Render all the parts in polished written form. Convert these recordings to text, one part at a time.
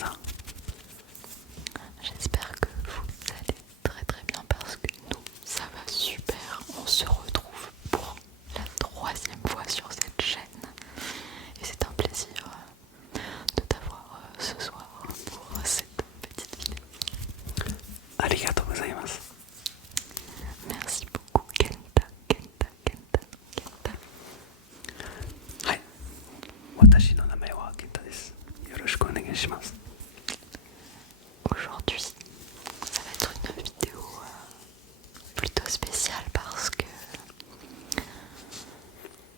さん。 J'espère que vous allez très très bien parce que nous, ça va super. On se retrouve pour la 3e fois sur cette chaîne. Et c'est un plaisir de t'avoir ce soir pour cette petite vidéo. ありがとうございます。 Merci beaucoup Kenta, Kenta, Kenta, Kenta. はい、私の名前は健太です。よろしくお願いします。 Aujourd'hui, ça va être une vidéo plutôt spéciale parce que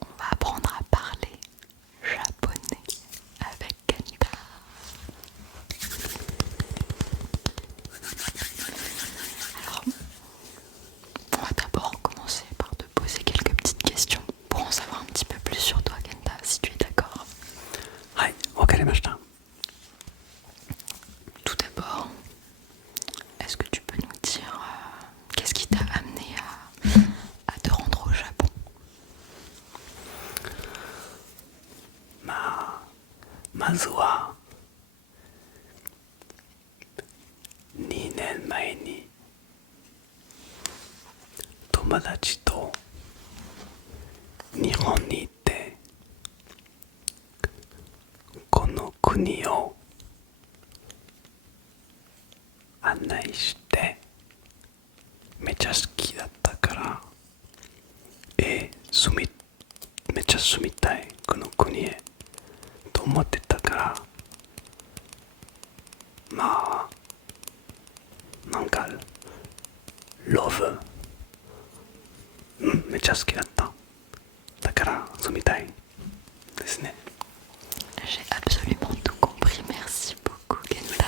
on va apprendre à parler japonais avec Kenta. Alors, on va d'abord commencer par te poser quelques petites questions pour en savoir un petit peu plus sur toi, Kenta, si tu es d'accord. はい、わかりました。 Tout d'abord, est-ce que tu peux nous dire qu'est-ce qui t'a amené à te rendre au Japon? まずは2年前に友達と日本に行ってこの国を案内してめっちゃ好きだったから、めっちゃ住みたいこの国へと思ってたから、まあなんかロブ、めっちゃ好きだった。だから住みたいですね。 J'ai absolument tout compris, merci beaucoup Kenta.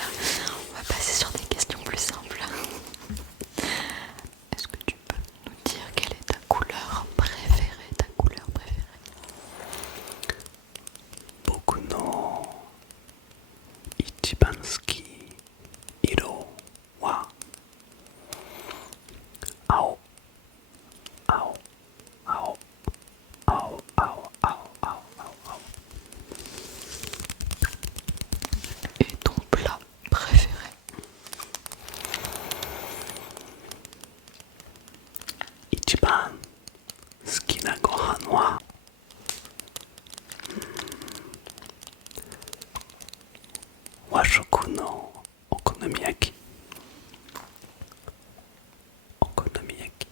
On va passer sur des questions plus simples. Est-ce que tu peux nous dire quelle est ta couleur préférée, ta couleur préférée? 僕の一番好き色は青青青青青青青青。 Et ton plat préféré? 一番好きなご飯は和食のお好み焼き。お好み焼き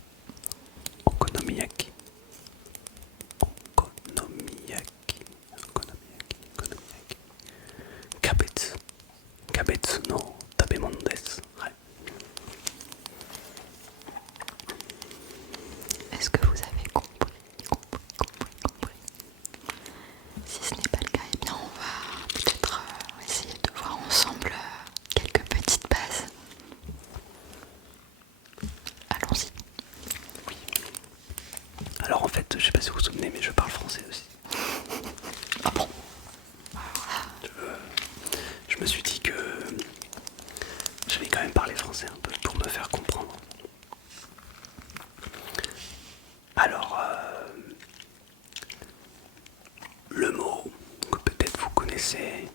お好み焼きお好み焼きお好み焼きお好み焼き。キャベツの食べ物です。はい。 Est-ce que vous avez compris? Si ce n'est pas le cas, eh bien on va peut-être essayer de voir ensemble quelques petites bases. Allons-y. Alors en fait, je sais pas si vous vous souvenez, mais je parle français aussi. Ah bon? Je me suis dit que je vais quand même parler français un peu pour me faire comprendre. Alors, le mot que peut-être vous connaissez,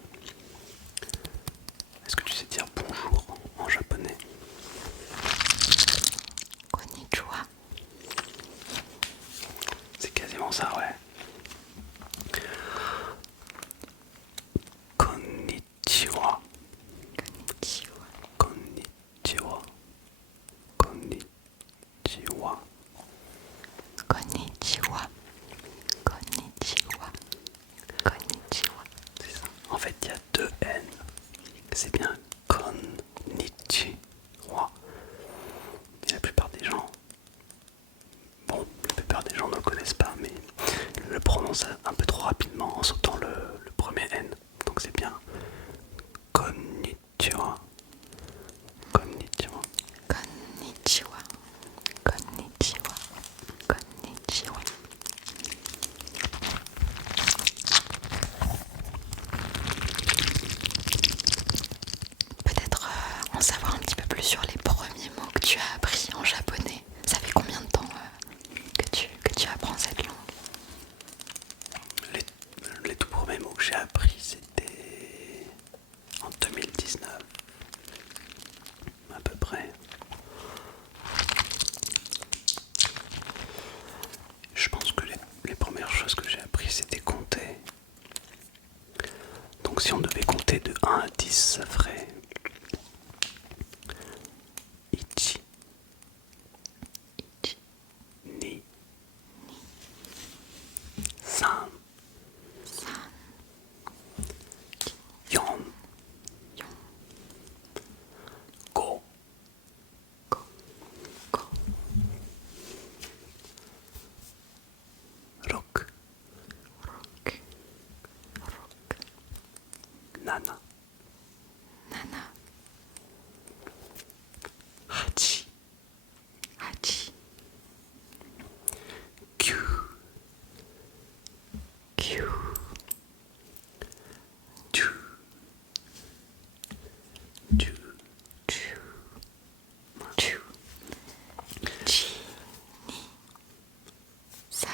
est-ce que tu sais dire bonjour en japonais? Konnichiwa. C'est quasiment ça, ouais. Konnichiwa. Konnichiwa. Konnichiwa. Konnichiwa. Konnichiwa. Konnichiwa. Konnichiwa. C'est ça. En fait, il y a 2 N. C'est bien konnichiwa. Et la plupart des gens, bon, la plupart des gens ne le connaissent pas, mais le prononcent un peu trop rapidement en sautant le premier N. Donc c'est bien konnichiwa. Konnichiwa. Konnichiwa. Konnichiwa. Konnichiwa. Peut-être en savoir un petit peu plus sur les premiers mots que tu as appris en japonais. Ça fait combien de temps que tu apprends cette langue? Les tout premiers mots que j'ai appris, c'était en 2010. 10, ça ferait Ichi, Ichi, Ni, San, San, Yon, Yon, Go, Go, Go, Rok, Rock, Rock, Nana, Nana, Hachi, Hachi, Kyu, Kyu, Du, Du, Chu, Chu, Chi, Ni, San,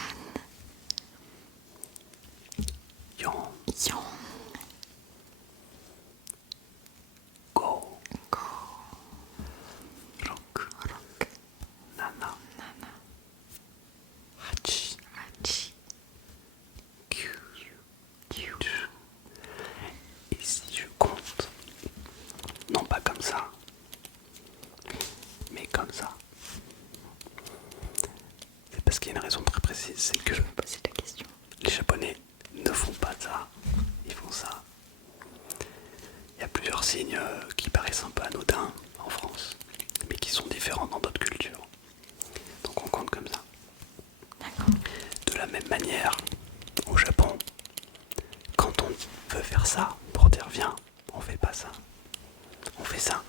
Yon, Yon, Go, Go, Rok, Rock, Nana, Nana, Hachi, Hachi, Kyu, Kyu, Du. Et si je compte, non pas comme ça, mais comme ça, c'est parce qu'il y a une raison très précise, c'est que Je me posais la question. les Japonais ne font pas ça, ils font ça. Il y a plusieurs signes qui paraissent un peu anodins en France, mais qui sont différents dans d'autres cultures. Donc on compte comme ça. D'accord. De la même manière, au Japon, quand on veut faire ça pour dire viens, on fait pas ça. On fait ça.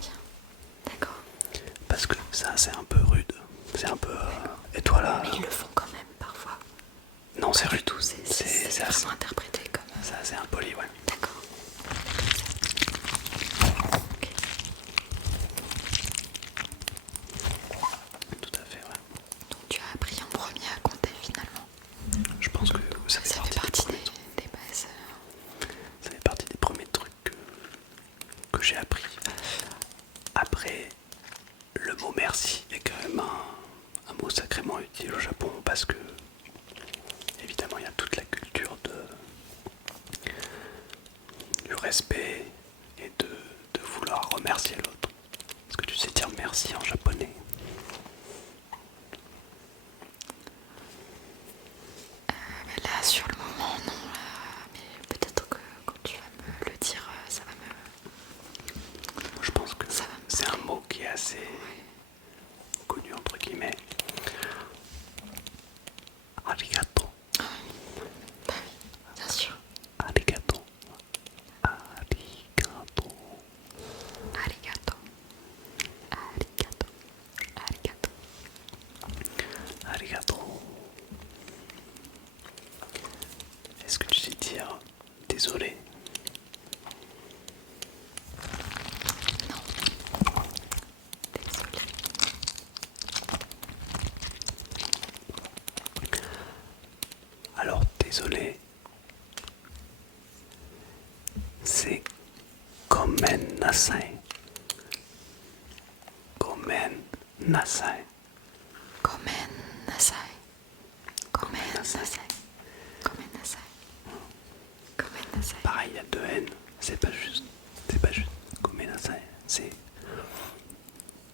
Bien. D'accord. Parce que ça c'est un peu rude. C'est un peu... Et toi là... Mais ils le font quand même parfois. Non, c'est Pas du rude. tout. C'est assez, vraiment interprété comme. c'est assez impoli, ouais. D'accord. Ok. Tout à fait, ouais. Donc tu as appris en premier à compter finalement. Je pense que ça fait Ça fait partie partie des premiers des bases. Ça fait partie des premiers trucs que j'ai appris. Après, le mot merci est quand même un mot sacrément utile au Japon parce que, évidemment, il y a toute la culture du respect et de vouloir remercier l'autre. Est-ce que tu sais dire merci en japonais? Là sur le moment non. Mais peut-être que quand tu vas me le dire, ça va me. Moi, je pense que Ça va me c'est un parler. mot qui est assez connu, entre guillemets. Arigato. Bah oui, bien sûr. Arigato. Arigato. Arigato. Arigato. Arigato. Arigato. Est-ce que tu sais dire désolé? Non. Désolé. Alors désolé, c'est gomen nasai. Gomen nasai. Gomen nasai. Gomen nasai. Gomen nasai. Gomen nasai. Pareil, il y a deux N. C'est pas juste. C'est pas juste. Gomen nasai. C'est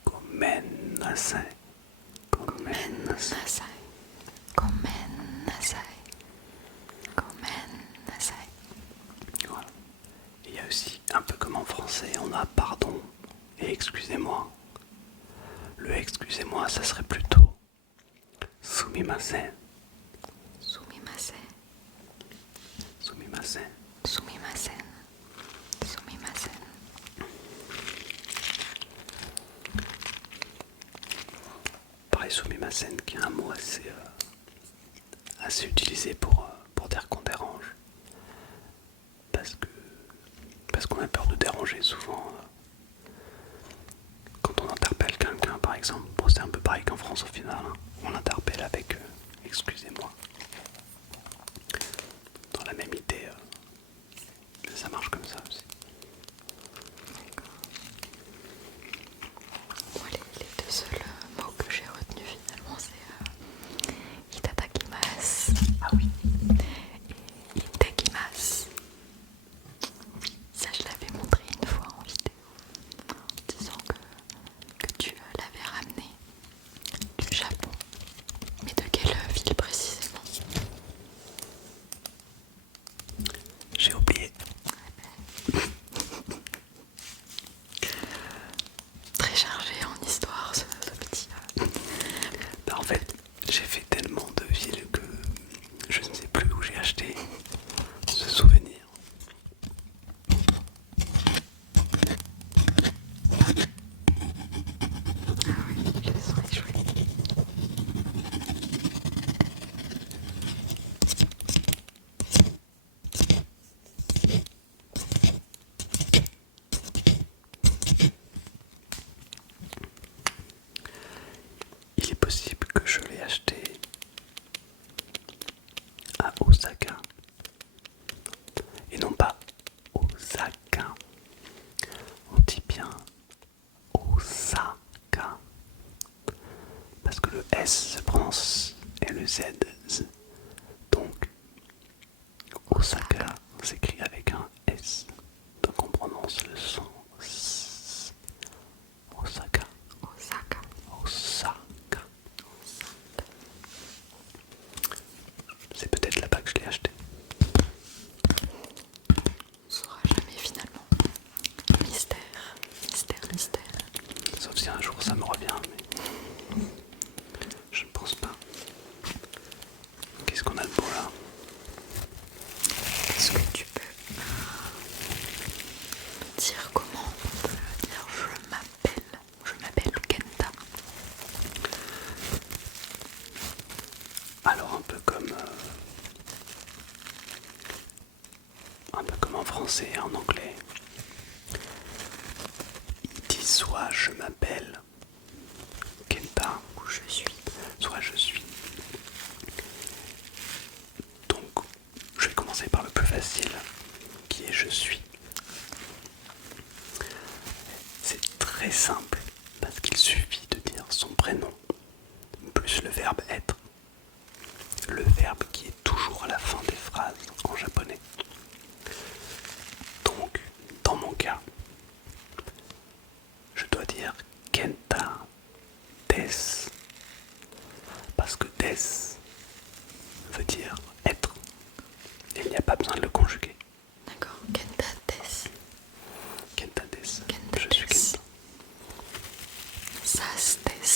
gomen nasai. Gomen nasai. Nasai. Gomen nasai. Gomen nasai. Voilà. Et il y a aussi, un peu comme en français, on a pardon et excusez-moi. Le excusez-moi, ça serait plutôt sumimasen. Sumimasen. Sumimasen. Sumimasen. Sumimasen. Pareil, sumimasen, qui est un mot assez utilisé pour dire qu'on dérange. Parce qu'on a peur de déranger souvent. Quand on interpelle quelqu'un, par exemple, bon, c'est un peu pareil qu'en France au final, hein. On l'interpelle avec excusez-moi. Dans la même idée, ça marche comme ça aussi. Moi, les deux seuls mots que j'ai retenus finalement, c'est itadakimasu Ah oui. et itekimasu. S se prononce et le Z. Donc, Osaka s'écrit avec un S. Donc on prononce le son S. Osaka. Osaka. Osaka. C'est peut-être là-bas que je l'ai acheté. On saura jamais finalement. Mystère, mystère, mystère. Sauf si un jour ça me revient, mais je ne pense pas. Qu'est-ce qu'on a de beau là? Est-ce que tu peux me dire comment on peut dire je m'appelle? Je m'appelle Kenta. Alors un peu comme en français et en anglais. Ils disent soit je m'appelle Kenta, Où je suis. soit je suis. Donc je vais commencer par le plus facile, qui est je suis. C'est très simple, parce qu'il suffit de dire son prénom, plus le verbe être. Le verbe qui est toujours à la fin des phrases en japonais. Donc, dans mon cas, je dois dire Kenta des. Parce que des veut dire être. Et il n'y a pas besoin de le conjuguer. D'accord. Kenta des. Kenta des. Kenta Je suis des. Kenta. Sas des.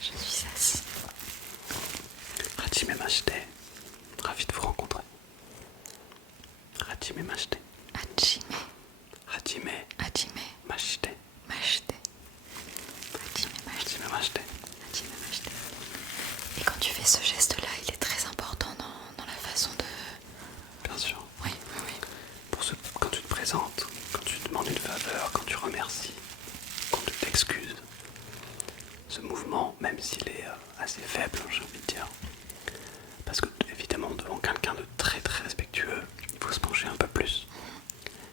Je suis Sas. Hajime mashite. Ravi de vous rencontrer. Hajime mashite. Hajime. Hajime Hajime. mashite. Mashite. Hajime mashite. Hajime mashite. Hajime mashite. Et quand tu fais ce geste-là, il est très important dans la façon de... Bien sûr. Oui, oui, oui. Quand tu te présentes, quand tu demandes une faveur, quand tu remercies, quand tu t'excuses, ce mouvement, même s'il est assez faible, j'ai envie de dire, parce que évidemment devant quelqu'un de très très respectueux, il faut se pencher un peu plus.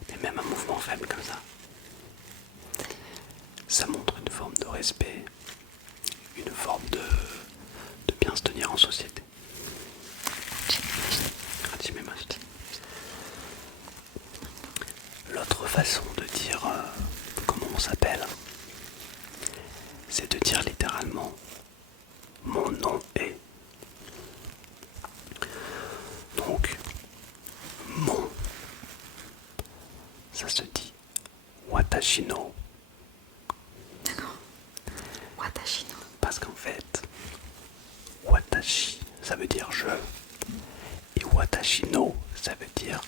Mais même un mouvement faible comme ça montre une forme de respect, une forme de bien se tenir en société. Hajime mashite. L'autre façon de dire comment on s'appelle, c'est de dire littéralement mon nom est. Donc, mon, ça se dit watashi no. D'accord. Watashi no. Parce qu'en fait, watashi, ça veut dire je. Et watashi no, ça veut dire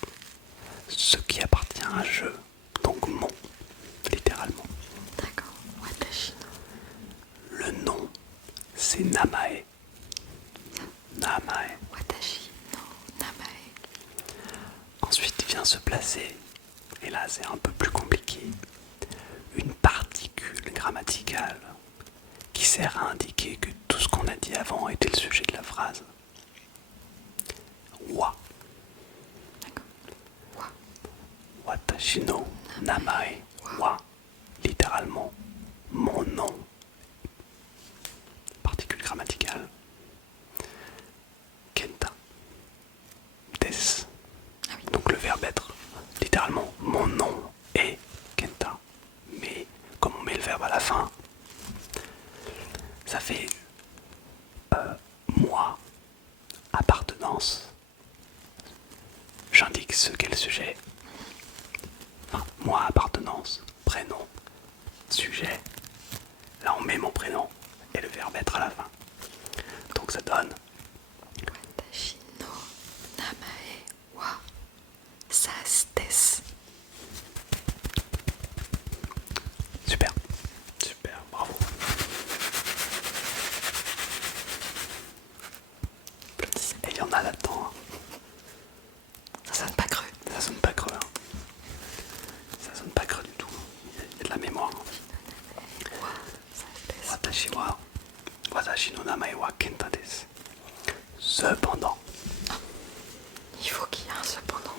ce qui appartient à je. Donc mon, littéralement. D'accord. Watashi no. Le nom, c'est namae. Namae. Watashi no namae. Ensuite vient se placer, et là c'est un peu plus compliqué, une particule grammaticale qui sert à indiquer que tout ce qu'on a dit avant était le sujet de la phrase. Wa. D'accord. Wa. Watashi no namae wa. Littéralement, mon nom. Particule grammaticale. Kenta. Des. Ah oui. Donc le verbe être. Littéralement, mon nom est Kenta. Mais comme on met le verbe à la fin, ça fait moi, appartenance. J'indique ce qu'est le sujet. Enfin, moi, appartenance, prénom, sujet. Là, on met mon prénom et le verbe être à la fin. Donc ça donne Watashi no namae wa Sas des. super. Super, bravo. Et il y en a là-dedans. Ça sonne pas creux. Ça sonne pas creux. Ça sonne pas creux du tout. Il y a de la mémoire. Wa Sas des. Watashi wa watashi no namae wa Kenta desu. Cependant, Il faut qu'il y ait un cependant.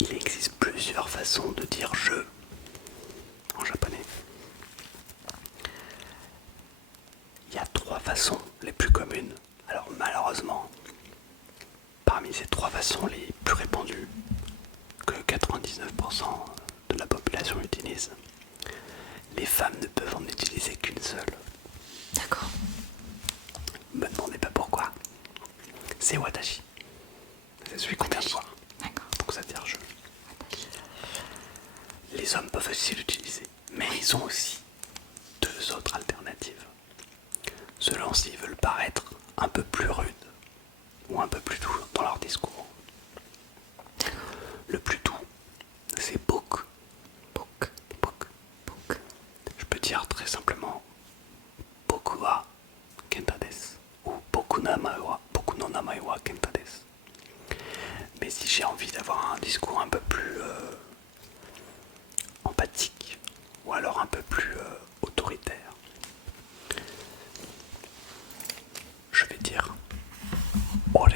il existe plusieurs façons de dire je en japonais. plus répandu, que 99% de la population utilise. Les femmes ne peuvent en utiliser qu'une seule. D'accord. Me demandez pas pourquoi. C'est Watashi. C'est celui qu'on vient de voir. D'accord. Donc ça veut dire je. Les hommes peuvent aussi l'utiliser, mais ils ont aussi deux autres alternatives. Selon s'ils veulent paraître un peu plus rudes ou un peu plus doux dans leur discours. Le plus doux, c'est boku. Book. Boku. Book. Je peux dire très simplement boku wa kenta desu ou boku no namae wa kenta desu. Mais si j'ai envie d'avoir un discours un peu plus empathique ou alors un peu plus autoritaire, je vais dire ore.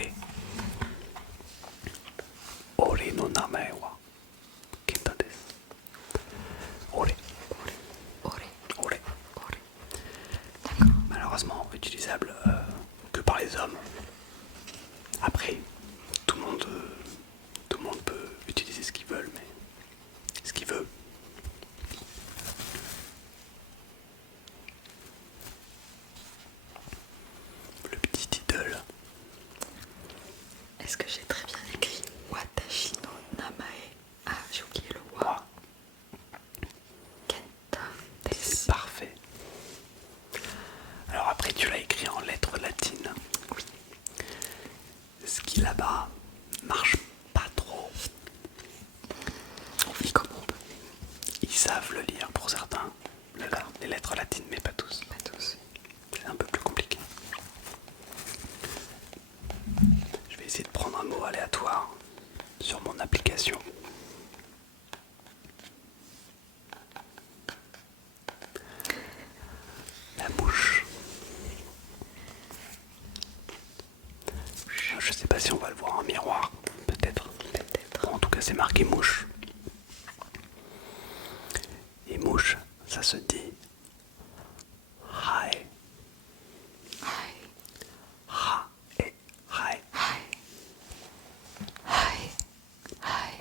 Ore no namae wa kenta desu. Ore. Ore. Ore. Ore. Malheureusement utilisable que par les hommes. Après, tout le monde peut utiliser ce qu'il veut, mais ce qu'il veut. Le petit idole. Est-ce que j'ai très bien écrit Watashi no namae? Ah, j'ai oublié le wa. Moi, Kenta c'est desu. parfait. Alors après, tu l'as écrit en lettres latines. Oui. Ce qui là-bas marche pas trop. On vit comme on peut. Ils savent le lire pour certains. Les lettres latines, mais pas tous. Pas tous. C'est un peu plus compliqué. Je vais essayer de prendre un mot aléatoire sur mon application. La mouche. Je sais pas si on va le voir en miroir, peut-être. Peut-être. En tout cas, c'est marqué mouche. Et mouche, ça se dit hae. Hi. Ha et hae. Hi. Hi. Hi.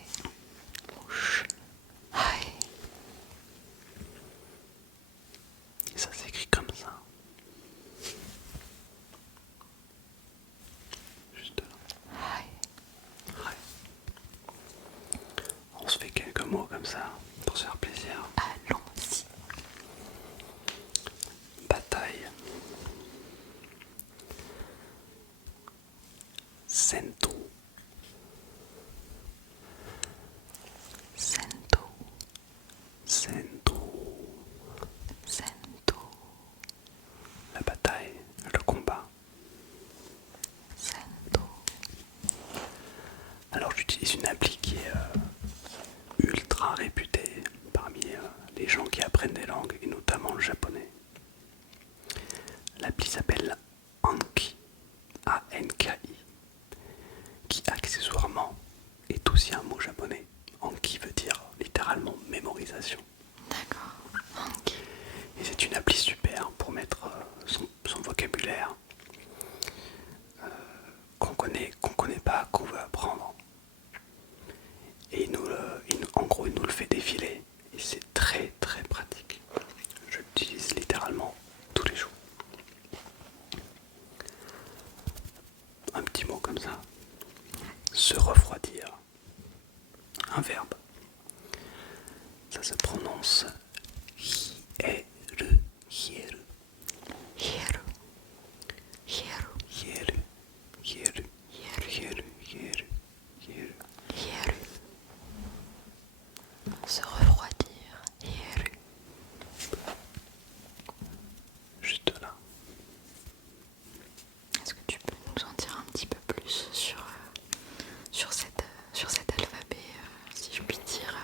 Mouche. Hi. Et ça s'écrit comme ça. Juste là. Hi. Hae. On se fait quelques mots comme ça pour se faire plaisir. Allons-y. Bataille. Sento. Sento. Sento. Sento. La bataille, le combat. Sento. Alors j'utilise une appli qui est ultra réputée parmi les gens qui apprennent des langues et notamment le japonais. L'appli s'appelle Anki, A-N-K-I, qui accessoirement est aussi un mot japonais. Anki veut dire littéralement mémorisation. D'accord. Ok. Et c'est une appli super pour mettre son vocabulaire qu'on connaît pas, qu'on veut apprendre. Et en gros, il nous le fait défiler. Et c'est très très pratique. Je l'utilise littéralement tous les jours. Un petit mot comme ça. Se refroidir. Un verbe. Ça se prononce hieru. Hieru. Hieru. Hieru. Hieru. Hieru. Hieru. Hieru. Hieru. Hieru. Se refroidir. Hieru. Juste là. Est-ce que tu peux nous en dire un petit peu plus sur cet alphabet, si je puis dire,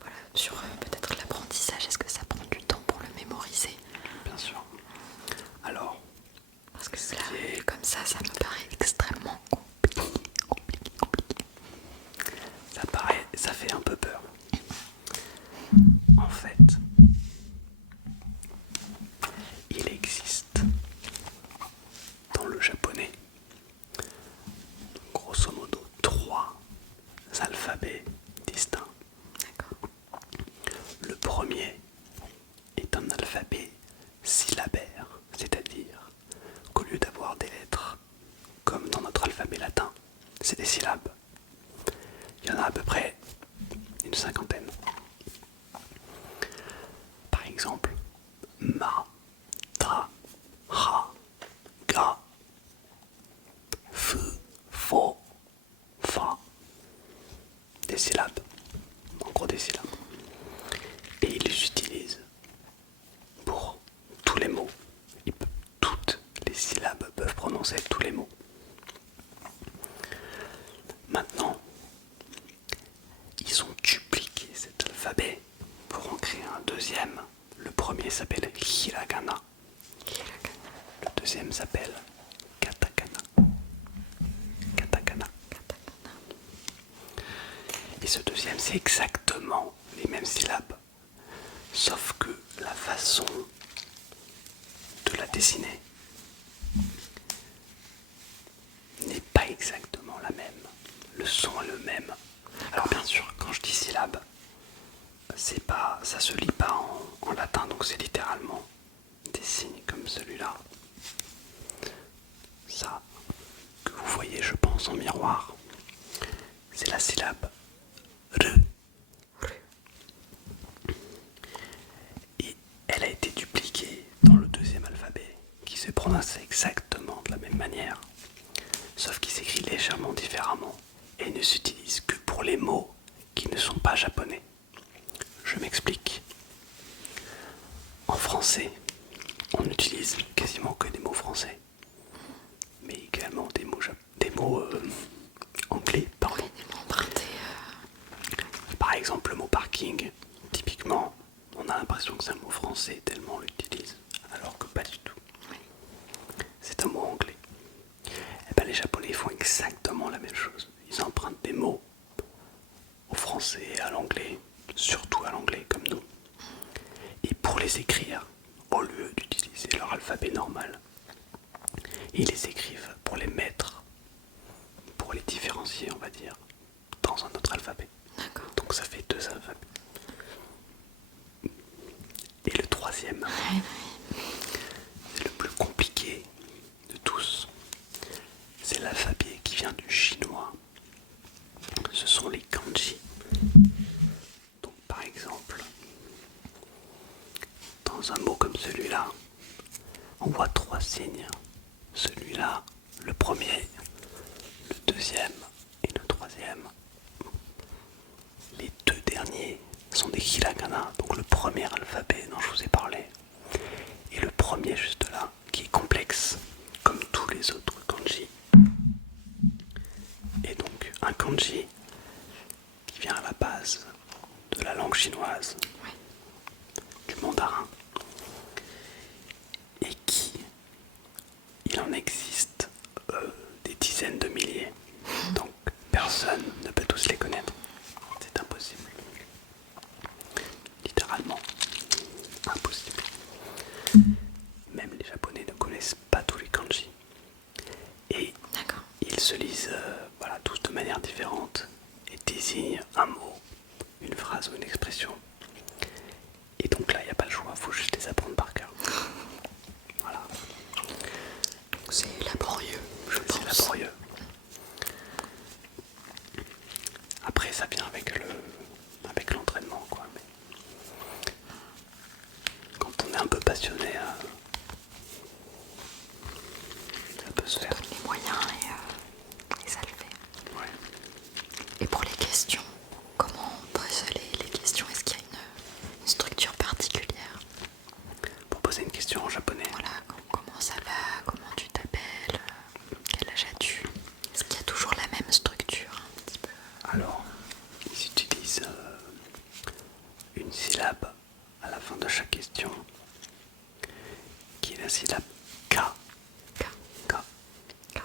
voilà, sur peut-être l'apprentissage? Est-ce que ça prend du temps pour le mémoriser? Bien sûr. Alors, Parce que ce là, qui est- vu comme ça me paraît extrêmement compliqué. ça fait un peu peur. En fait, il existe dans le japonais, grosso modo, 3 alphabets distincts. D'accord. Le premier est un alphabet syllabaire, c'est-à-dire qu'au lieu d'avoir des lettres comme dans notre alphabet latin, c'est des syllabes. Il y en a à peu près une cinquantaine. Par exemple, ma, ta, ra, ga, f, fo, fa. Des syllabes. En gros des syllabes. Et ils les utilisent pour tous les mots. Toutes les syllabes peuvent prononcer tous les mots. Maintenant, ils ont dupliqué cet alphabet pour en créer un deuxième. Le premier s'appelle hiragana. Le deuxième s'appelle katakana. Katakana. Et ce deuxième, c'est exactement les mêmes syllabes. Sauf que la façon de la dessiner n'est pas exactement la même. Le son est le même. Alors bien sûr, quand je dis syllabe, c'est pas, ça se lit pas en latin, donc c'est littéralement des signes comme celui-là. Ça, que vous voyez, je pense, en miroir, c'est la syllabe R. Et elle a été dupliquée dans le deuxième alphabet, qui se prononce exactement de la même manière, sauf qu'il s'écrit légèrement différemment et ne s'utilise que pour les mots qui ne sont pas japonais. Je m'explique. En français, on n'utilise quasiment que des mots français, mais également des mots anglais, pardon. Par exemple, le mot parking, typiquement, on a l'impression que c'est un mot français tellement on l'utilise, alors que pas du tout. C'est un mot anglais. Et ben, les Japonais font exactement la même chose. Ils empruntent des mots au français et à l'anglais, surtout à l'anglais comme nous. Et pour les écrire, au lieu d'utiliser leur alphabet normal, ils les écrivent pour les mettre, pour les différencier, on va dire, dans un autre alphabet. Donc ça fait deux alphabets. Et le troisième, c'est le plus compliqué de tous. C'est l'alphabet qui vient du chinois. Ce sont les kanji. Donc par exemple, dans un mot comme celui-là, on voit trois signes. Celui-là, le premier, le deuxième et le troisième. Les deux derniers sont des hiragana, donc le premier alphabet dont je vous ai parlé. Et le premier juste là, qui est complexe, comme tous les autres kanji. Et donc un kanji qui vient à la base de la langue chinoise, du mandarin, et qui, il en existe des dizaines de milliers. Donc personne ne peut tous les connaître. C'est impossible. Littéralement impossible. Même les Japonais ne connaissent pas tous les kanji. Et ils se lisent voilà, tous de manière différente et désignent un mot, une phrase ou une expression. Et donc là, il n'y a pas le choix, il faut juste les apprendre par cœur. Voilà. Donc c'est laborieux, je pense. C'est laborieux. Après, ça vient avec l'entraînement, quoi. Mais quand on est un peu passionné, ça peut se faire. Les moyens et ça le fait. Ouais. Et pour les questions, comment on pose les questions? Est-ce qu'il y a une structure particulière? Pour poser une question en japonais. Voilà, comment ça va? Comment tu t'appelles? Quel âge as-tu? Est-ce qu'il y a toujours la même structure un petit peu? Alors, ils utilisent une syllabe à la fin de chaque question, qui est la syllabe K. K. K.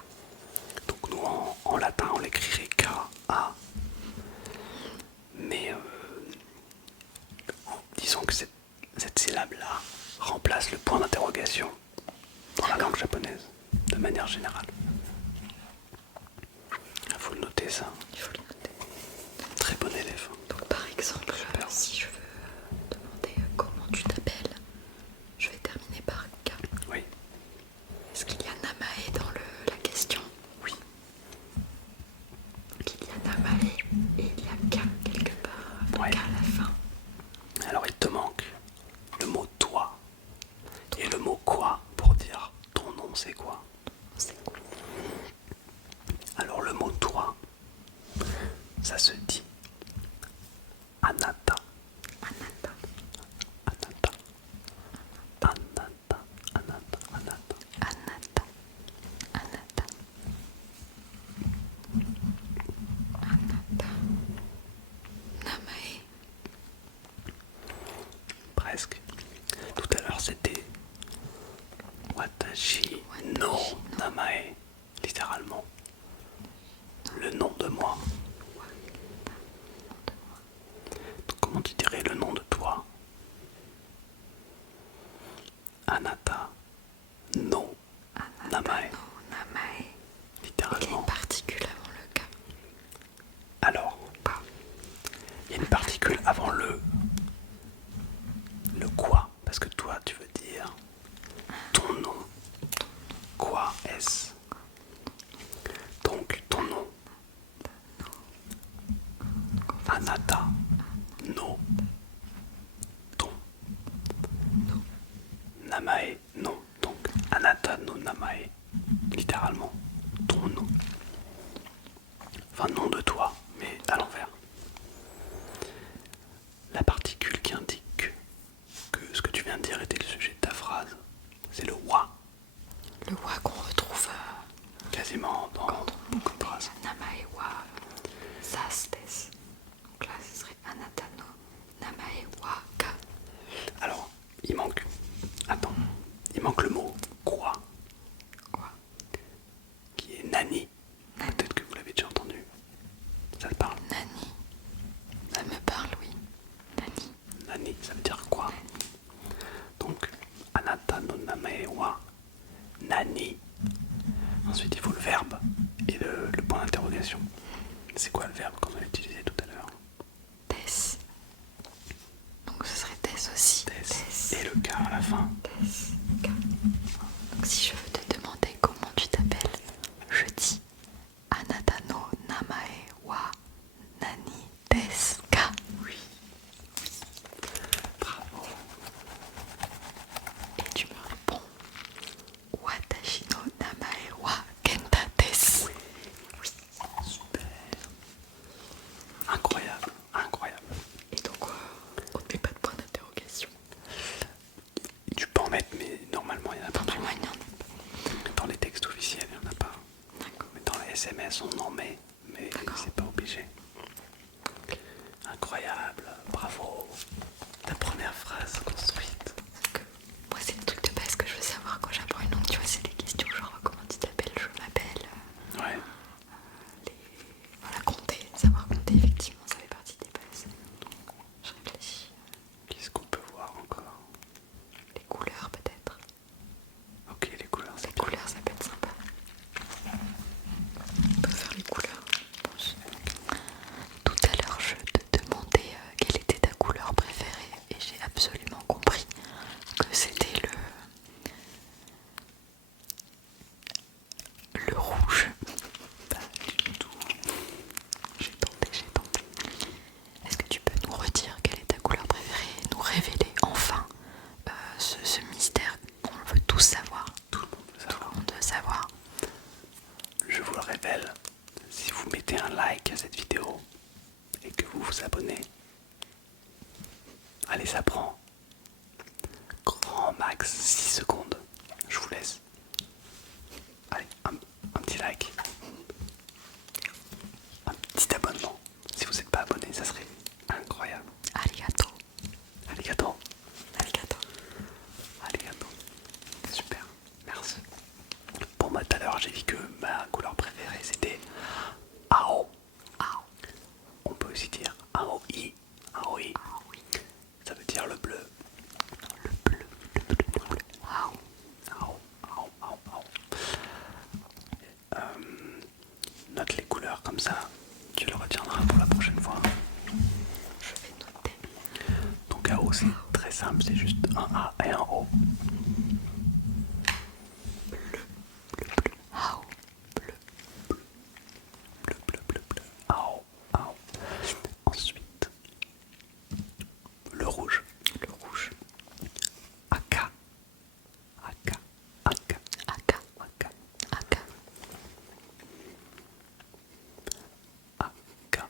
Donc nous, en latin, on l'écrirait K-A. Mais disons que cette syllabe-là remplace le point d'interrogation dans la langue japonaise, de manière générale. Il faut le noter, ça. Il faut le noter. Ça se dit Anata. Anata. Anata. Anata. Anata. Anata. Anata. Anata. Anata. Namae. Presque. Tout à l'heure c'était Watashi no Namae. Littéralement. Le nom de moi. Donc, comment tu dirais le nom de toi? Anata no Namae. No Namae. Il y a Littéralement. une particule avant le K. Alors, Pas. il y a une particule avant le quoi? Parce que toi tu veux dire ton nom. Quoi est-ce? Donc ton nom. Anata no ton Namae non. Donc Anata no Namae. Littéralement ton nom. Enfin nom de toi, mais à l'envers. La particule qui indique que ce que tu viens de dire était le sujet de ta phrase, c'est le wa. Le wa qu'on retrouve Quasiment dans beaucoup de phrases. Namae wa sas des. Donc là ce serait Anata no Namae wa ka. Alors, il manque. Attends. Il manque le mot quoi, Quoi? qui est nani. Peut-être que vous l'avez déjà entendu. Ça te parle? Nani. Ça me parle, oui. Nani. Nani, ça veut dire quoi? Donc, anata no namae wa nani. Ensuite, il faut le verbe et le point d'interrogation. C'est quoi le verbe qu'on a utilisé tout à l'heure? Des. Donc ce serait des aussi. Des. Et le K à la fin. Des. Ka. Donc si je veux te demander comment tu t'appelles, je dis Anata no Namae wa Nani desu ka. Oui. Bravo. Et tu me réponds Watashi no Namae wa Kenta desu. Oui. Super. Incroyable. Incroyable. Et donc on ne met pas de point d'interrogation. Tu peux en mettre, mais normalement, il n'y en a pas. Normalement il n'y en a pas. Dans les textes officiels, il n'y en a pas. D'accord. Mais dans les SMS, on en met, mais c'est pas obligé. Incroyable, bravo. Ta première phrase construite. Que moi c'est le truc de base que je veux savoir quand j'apprends une langue, tu vois, c'est des questions genre comment tu t'appelles, je m'appelle, Ouais. voilà, compter, savoir compter, effectivement ça fait partie des bases. Je réfléchis, Qu'est-ce qu'on peut voir encore? les couleurs peut-être. Ok, les couleurs, Les c'est bien. couleurs ça peut être sympa. On peut faire les couleurs, je pense. Tout à l'heure je te demandais quelle était ta couleur préférée et j'ai absolument compris que c'était le rouge. Pas du tout. J'ai tenté. Est-ce que tu peux nous redire quelle est ta couleur préférée et nous révéler enfin ce mystère qu'on veut tous savoir? Tout le monde veut Tout savoir. le monde veut savoir. Je vous le révèle, si vous mettez un like à cette vidéo et que vous vous abonnez, allez, ça prend grand max 6 secondes. Je vous laisse. Allez, un petit like. Un petit abonnement. Si vous n'êtes pas abonné, ça serait incroyable. Arigato. Arigato. Arigato. Arigato. Super. Merci. Pour moi, tout à l'heure, j'ai dit que ma couleur préférée, c'était Ao. Ao. On peut aussi dire Aoi. Aoi. Ça veut dire le bleu. Le bleu. Ao. Ao. Ao. Ao. Ao. Note les couleurs comme ça, tu le retiendras pour la prochaine fois. Je vais noter. Donc AO, c'est très simple, c'est juste un A et un O. Ao. Bleu. Bleu, bleu, bleu, bleu. AO. AO. Ensuite, le rouge. Le rouge. AK. AK. AK. Aka. AK. Aka. AK.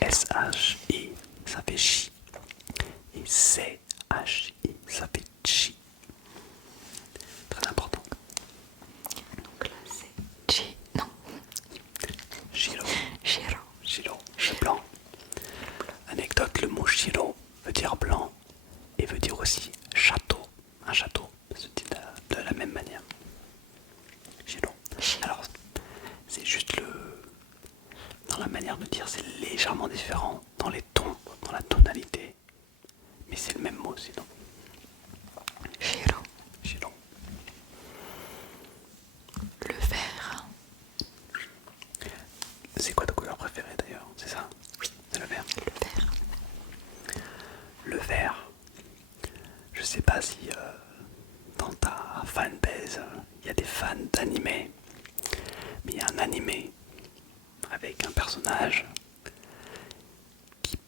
S-H-I, ça fait chi. Et C-H-I, ça fait chi. Très important. Donc là c'est Chi. Non. Shiro. Shiro. Shiro, le blanc. Anecdote, le mot Shiro veut dire blanc et veut dire aussi château. Un château se dit de la même manière. Shiro. Alors, c'est juste dans la manière de dire, c'est légèrement différent dans les tons, dans la tonalité. Mais c'est le même mot sinon. Shiro. Shiro. Le vert. C'est quoi ta couleur préférée d'ailleurs? C'est ça? Oui. C'est le vert. Le vert. Le vert. Je sais pas si dans ta fanbase il y a des fans d'animé. Mais il y a un animé avec un personnage qui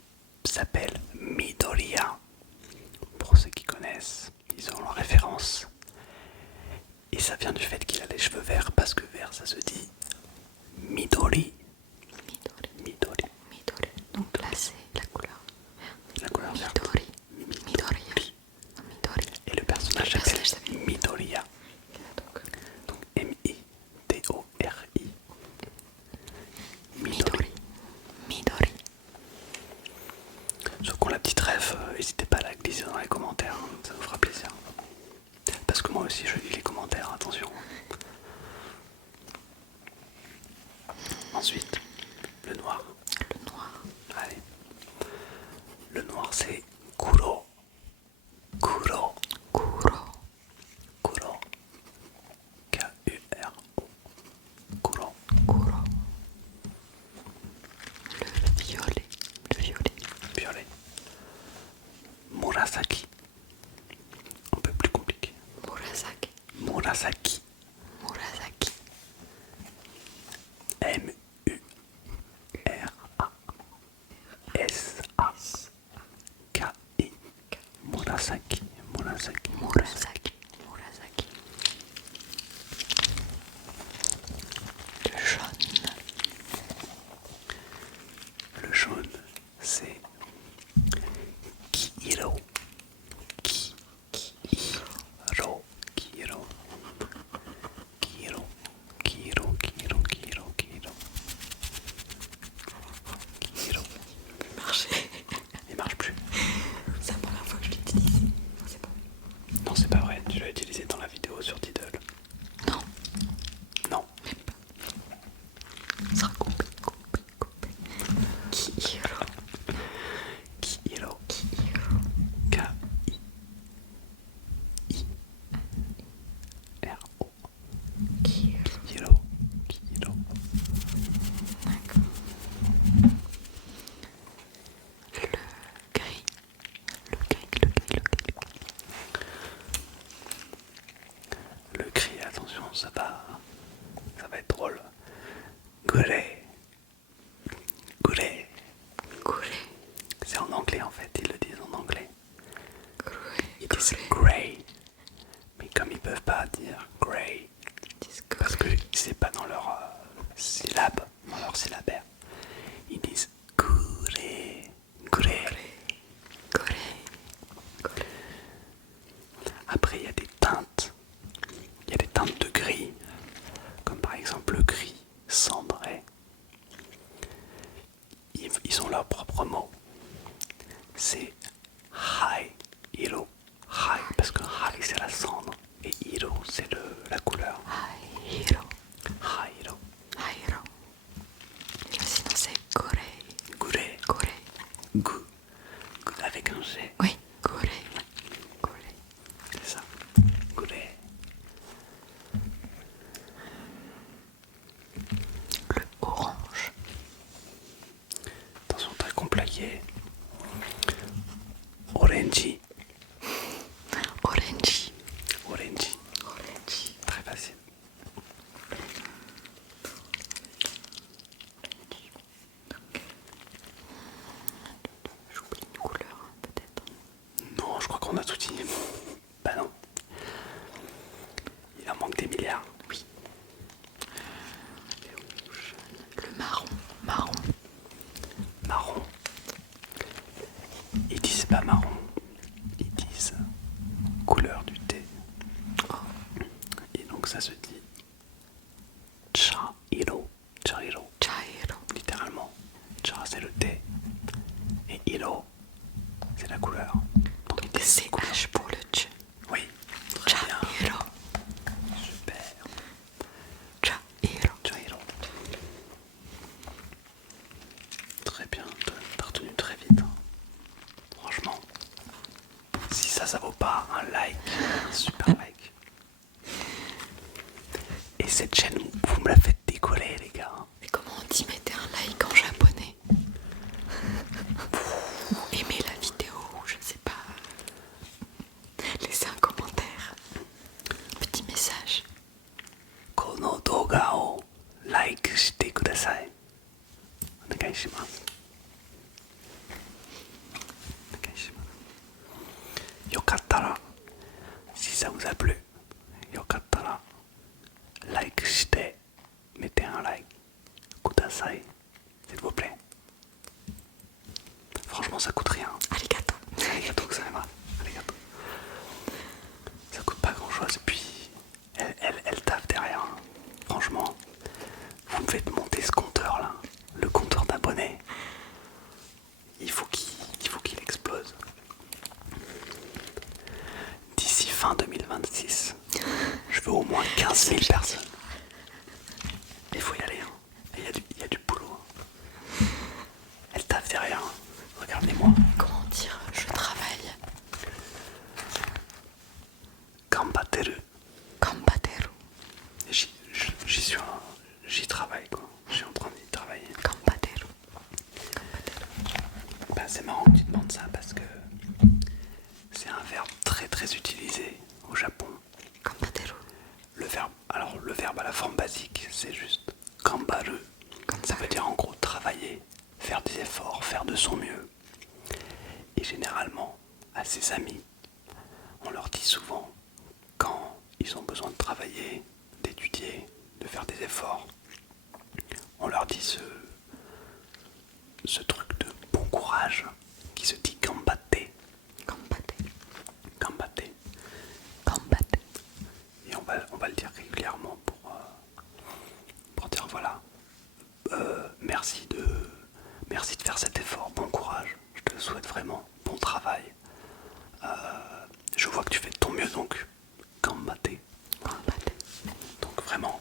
s'appelle Midoriya. Pour ceux qui connaissent, ils ont la référence. Et ça vient du fait qu'il a les cheveux verts parce que vert ça se dit Midori. Midori. Midori. Midori. Donc là c'est la couleur verte. La couleur verte. Midori. Midoriya. Midori. Et le personnage s'appelle Midoriya. Donc M-I-D-O-R-I. Midori. Midori. Ceux qui ont la petite rêve, n'hésitez pas à la glisser dans les commentaires, hein, ça nous fera plaisir. Parce que moi aussi je lis les commentaires, attention. Ensuite, le noir. Le noir. Allez. Le noir c'est Kuro. Kuro. Kuro. Kuro. K-U-R-O. Kuro. Kuro. Le violet. Le violet. Violet. Murasaki. Un peu plus compliqué. Murasaki. Murasaki. Murasaki. M-U-R-A-S-A-K-I. Murasaki. Murasaki. Murasaki. Murasaki. Le jaune. Le jaune, c'est Kiro. Kiro. Kiro. Kiro. Kiro. Kiro. Kiro. Kiro. Kiro. Marché. Il marche plus. C'est la première fois que je l'utilise. C'est bon. Non, c'est pas vrai. Tu l'as utilisé dans la vidéo sur Tidal. Non, Non. même pas. Ça sera coupé. Kiro. Kiro. Kiro. K-I-I-R-O. Kiro. Kiro. Kiro. D'accord. Le gris. Le gris. Le cri, attention, ça va être drôle. Grey. Grey. Goulet. C'est en anglais en fait, ils le disent en anglais. Ils Goulet. disent grey. Mais comme ils peuvent pas dire grey, parce que c'est pas dans leur syllabe, dans leur syllabaire, ils disent grey. Grey. Goulet. Après, il y a des teintes. Il y a des teintes de gris, comme par exemple le gris cendré. Ils ont leur propre mot. C'est high hiro. High, parce que high c'est la cendre et hiro c'est la couleur. Hiro. High hiro. Hiro. Et sinon c'est Goulet. Gure. Goulet. Gu. Avec un G. Oui, Goulet. Goulet. C'est ça. Gure. Le orange. Attention, très compliqué. Orange. Orange. Orange. Orange. Très facile. J'oublie une couleur peut-être. Non, je crois qu'on a tout dit. Bah non. Il en manque des milliards. Oui. Le marron. Marron. Marron. pas marron. Ils disent couleur du thé. Et donc ça se dit Cha-iro. Cha-iro. Chairo. Littéralement. Cha c'est le thé. Et iro c'est la couleur. Donc ils disent couleur. CH pour le ch. Oui. Très bien. Chairo. Super. Chairo. Cha-iro. Très bien. T'as retenu très vite. Franchement. Si ça vaut pas un like, un super like. Et cette chaîne, vous me la faites décoller, les gars. Mais comment on dit mettez un like en japonais? Ou aimez la vidéo, je ne sais pas. Laissez un commentaire. Petit message. この動画を like してください。お願いします。お願いします。よかったら、si ça vous a plu, よかったら like して mettez un like ください。s'il vous plaît. Franchement, ça coûte rien. Arigato. Arigato gozaimasu. Arigato. Ça coûte pas grand chose. Et puis, elle taffe derrière. Franchement, vous me faites monter ce compteur là. Le compteur d'abonnés. Il faut qu'il explose. D'ici fin 2026, je veux au moins 15 000 personnes. Il faut y aller. Hein. Et il y a du boulot. Hein. Elle taffe derrière. Hein. Regardez-moi. Comment dire je travaille? Gambateru. Kambateru. J'y travaille quoi. Je suis en train d'y travailler. Kambateru. Bah, c'est marrant que tu demandes ça parce que c'est un verbe très très utilisé au Japon. Kambateru. Le verbe à la forme basique, c'est juste gambaru. Ça veut dire en gros travailler, faire des efforts, faire de son mieux. Et généralement, à ses amis, on leur dit souvent quand ils ont besoin de travailler, d'étudier, de faire des efforts, on leur dit ce truc de bon courage qui se dit gambate. Gambate. Gambate. Gambate. Et on va le dire régulièrement pour dire voilà, merci de faire cet effort, bon courage, je te souhaite vraiment, bon travail. Je vois que tu fais de ton mieux donc gambate. Gambate. Donc vraiment,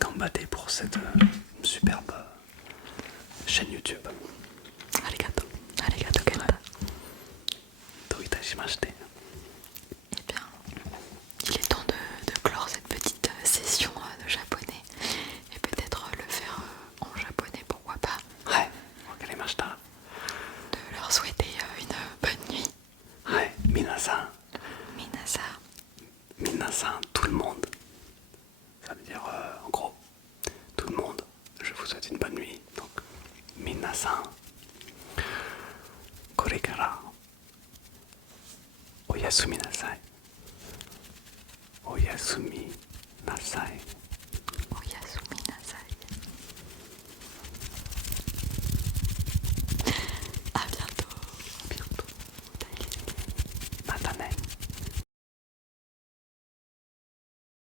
gambate pour cette superbe chaîne YouTube. Arigato. Arigato Kenta. Do itashimashite. Eh bien, il est temps de clore cette petite session de japonais et peut-être le faire en japonais, pourquoi pas. Ouais, wakarimashita. De leur souhaiter une bonne nuit. Ouais, minasan. Minasan, tout le monde. Ça veut dire en gros, tout le monde. Je vous souhaite une bonne nuit. Donc, minasan. Korekara. Oyasumi nasai. Oyasumi nasai.